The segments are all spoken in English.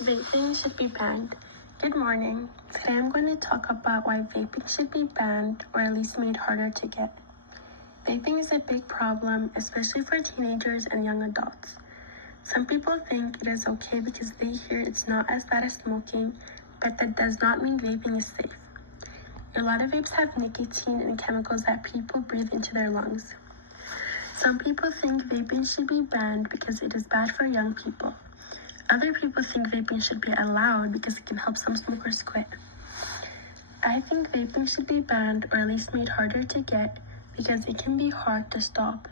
Vaping should be banned. Good morning. Today I'm going to talk about why vaping should be banned or at least made harder to get. Vaping is a big problem, especially for teenagers and young adults. Some people think it is okay because they hear it's not as bad as smoking, but that does not mean vaping is safe. A lot of vapes have nicotine and chemicals that people breathe into their lungs. Some people think vaping should be banned because it is bad for young people. Other people think vaping should be allowed because it can help some smokers quit. I think vaping should be banned or at least made harder to get because it can be hard to stop.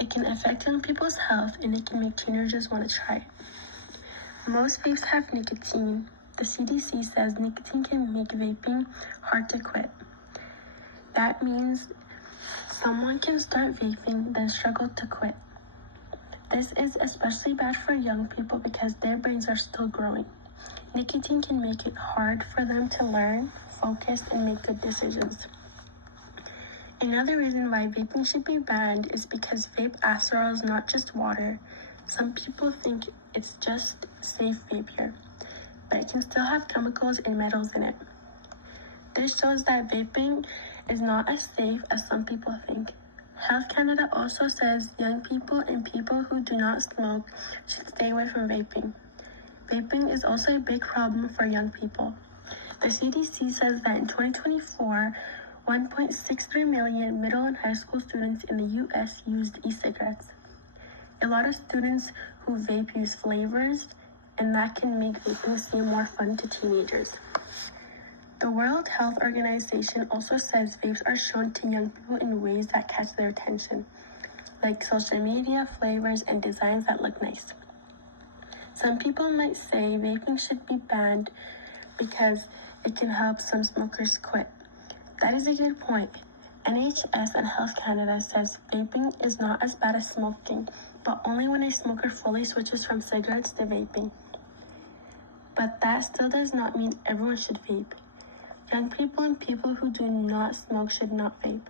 It can affect young people's health and it can make teenagers want to try it. Most vapes have nicotine. The CDC says nicotine can make vaping hard to quit. That means someone can start vaping then struggle to quit. This is especially bad for young people because their brains are still growing. Nicotine can make it hard for them to learn, focus, and make good decisions. Another reason why vaping should be banned is because vape, after all, is not just water. Some people think it's just safe vapor, but it can still have chemicals and metals in it. This shows that vaping is not as safe as some people think. Health Canada also says young people and people who do not smoke should stay away from vaping. Vaping is also a big problem for young people. The CDC says that in 2024, 1.63 million middle and high school students in the U.S. used e-cigarettes. A lot of students who vape use flavors, and that can make vaping seem more fun to teenagers. The World Health Organization also says vapes are shown to young people in ways that catch their attention, like social media, flavors, and designs that look nice. Some people might say vaping should be banned because it can help some smokers quit. That is a good point. NHS and Health Canada says vaping is not as bad as smoking, but only when a smoker fully switches from cigarettes to vaping. But that still does not mean everyone should vape. Young people and people who do not smoke should not vape.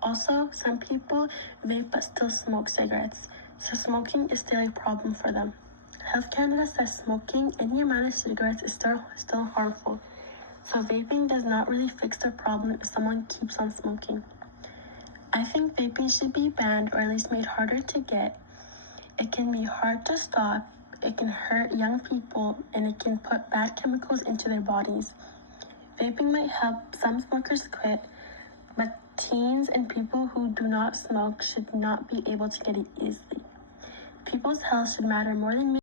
Also, some people vape but still smoke cigarettes, so smoking is still a problem for them. Health Canada says smoking any amount of cigarettes is still harmful, so vaping does not really fix the problem if someone keeps on smoking. I think vaping should be banned or at least made harder to get. It can be hard to stop, it can hurt young people, and it can put bad chemicals into their bodies. Vaping might help some smokers quit, but teens and people who do not smoke should not be able to get it easily. People's health should matter more than